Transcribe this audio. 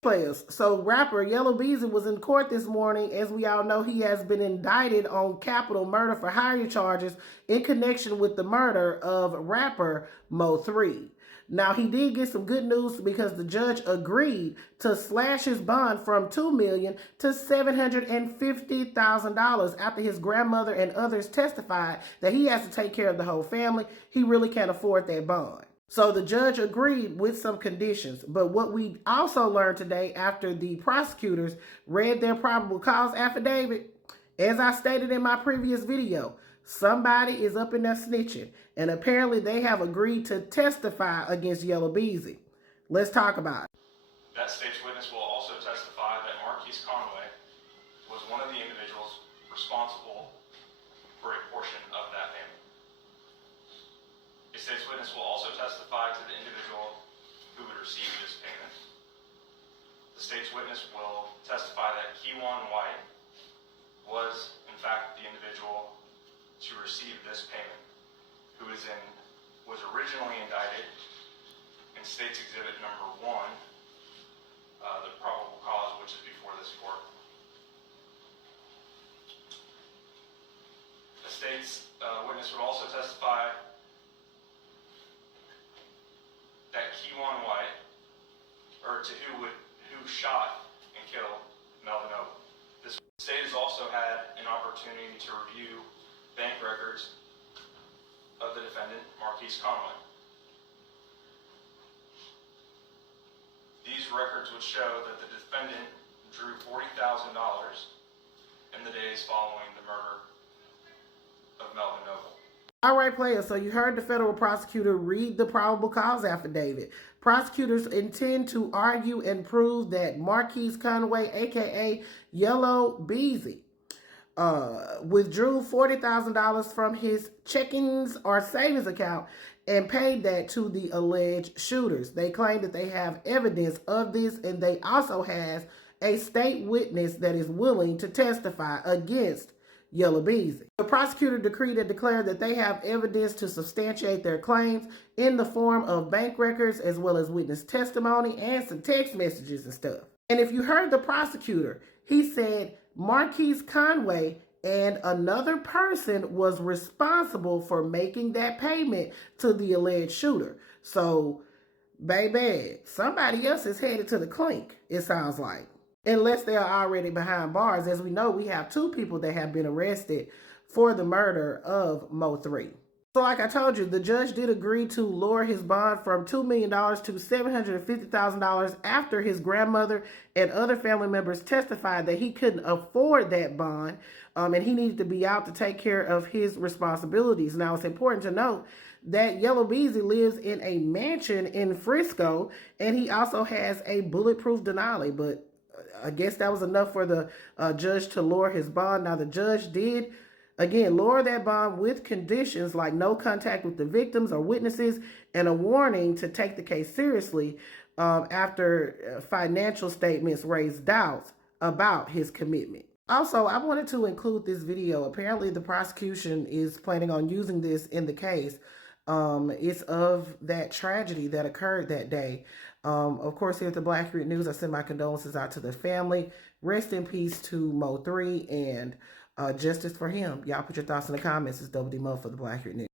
Players. So rapper Yella Beezy was in court this morning. As we all know, he has been indicted on capital murder for hire charges in connection with the murder of rapper Mo3. Now, he did get some good news because the judge agreed to slash his bond from $2 million to $750,000 after his grandmother and others testified that he has to take care of the whole family. He really can't afford that bond. So the judge agreed with some conditions. But what we also learned today after the prosecutors read their probable cause affidavit, as I stated in my previous video, somebody is up in there snitching. And apparently they have agreed to testify against Yella Beezy. Let's talk about it. That state's witness will also testify that Marquise Conway was one of the individuals responsible for a portion of that payment. The state's witness will also testify to the individual who would receive this payment. The state's witness will testify that Keywan White was, in fact, the individual to receive this payment, who was originally indicted in State's Exhibit number 1, the probable cause, which is before this court. The state's witness would also testify that Keywan White, or to who shot and killed Melvin Ogle. The state has also had an opportunity to review bank records of the defendant, Marquise Conway. These records would show that the defendant drew $40,000 in the days following the murder of Melvin Ogle. All right, players, so you heard the federal prosecutor read the probable cause affidavit. Prosecutors intend to argue and prove that Marquise Conway, a.k.a. Yella Beezy, withdrew $40,000 from his checkings or savings account and paid that to the alleged shooters. They claim that they have evidence of this, and they also have a state witness that is willing to testify against Yella Beezy. The prosecutor decreed and declared that they have evidence to substantiate their claims in the form of bank records as well as witness testimony and some text messages and stuff. And if you heard the prosecutor, he said Marquise Conway and another person was responsible for making that payment to the alleged shooter. So, baby, somebody else is headed to the clink, it sounds like. Unless they are already behind bars. As we know, we have 2 people that have been arrested for the murder of Mo3. So like I told you, the judge did agree to lower his bond from $2 million to $750,000 after his grandmother and other family members testified that he couldn't afford that bond and he needed to be out to take care of his responsibilities. Now, it's important to note that Yella Beezy lives in a mansion in Frisco, and he also has a bulletproof Denali, but I guess that was enough for the judge to lower his bond. Now, the judge did, again, lower that bond with conditions like no contact with the victims or witnesses and a warning to take the case seriously after financial statements raised doubts about his commitment. Also, I wanted to include this video. Apparently, the prosecution is planning on using this in the case. It's of that tragedy that occurred that day. Of course, here at the Black Grit News, I send my condolences out to the family. Rest in peace to Mo3 and justice for him. Y'all put your thoughts in the comments. It's Double D Mo for the Black Grit News.